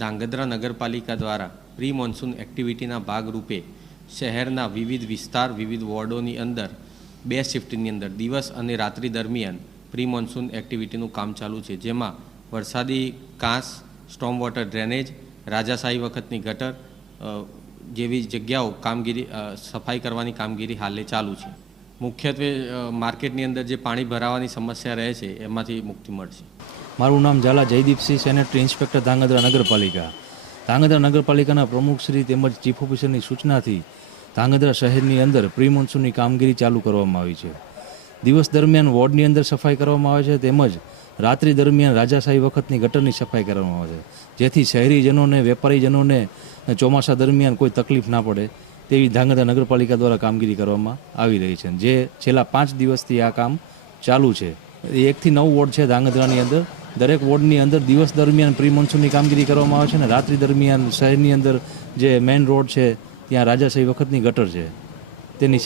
ધાંગધ્રા નગરપાલિકા દ્વારા pre monsoon એક્ટિવિટીના ભાગરૂપે શહેરના વિવિધ વિસ્તાર, વિવિધ વોર્ડોની અંદર બે શિફ્ટની અંદર દિવસ અને રાત્રિ દરમિયાન પ્રી મોન્સૂન એક્ટિવિટીનું કામ ચાલુ છે. જેમાં વરસાદી કાંસ સ્ટોમ વોટર ડ્રેનેજ, રાજાશાહી વખતની ગટર જેવી જગ્યાઓ કામગીરી સફાઈ કરવાની કામગીરી હાલે ચાલુ છે. મુખ્યત્વે માર્કેટની અંદર જે પાણી ભરાવાની સમસ્યા રહે છે, એમાંથી મુક્તિ મળશે. મારું નામ ઝાલા જયદીપસિંહ સેનેટરી ઇન્સ્પેક્ટર ધાંગધ્રા નગરપાલિકા. ધાંગધ્રા નગરપાલિકાના પ્રમુખશ્રી તેમજ ચીફ ઓફિસરની સૂચનાથી ધાંગધ્રા શહેરની અંદર પ્રી મોન્સૂનની કામગીરી ચાલુ કરવામાં આવી છે. દિવસ દરમિયાન વોર્ડની અંદર સફાઈ કરવામાં આવે છે તેમજ રાત્રિ દરમિયાન રાજાશાહી વખતની ગટરની સફાઈ કરવામાં આવે છે. જેથી શહેરીજનોને, વેપારીજનોને ચોમાસા દરમિયાન કોઈ તકલીફ ના પડે તેવી ધાંગધ્રા નગરપાલિકા દ્વારા કામગીરી કરવામાં આવી રહી છે. જે છેલ્લા પાંચ દિવસથી આ કામ ચાલુ છે. એકથી નવ વોર્ડ છે ધાંગધ્રાની અંદર. દરેક વોર્ડની અંદર દિવસ દરમિયાન પ્રી મોન્સૂનની કામગીરી કરવામાં આવે છે અને રાત્રિ દરમિયાન શહેરની અંદર જે મેઇન રોડ છે, ત્યાં રાજાશાહી વખતની ગટર છે. તેની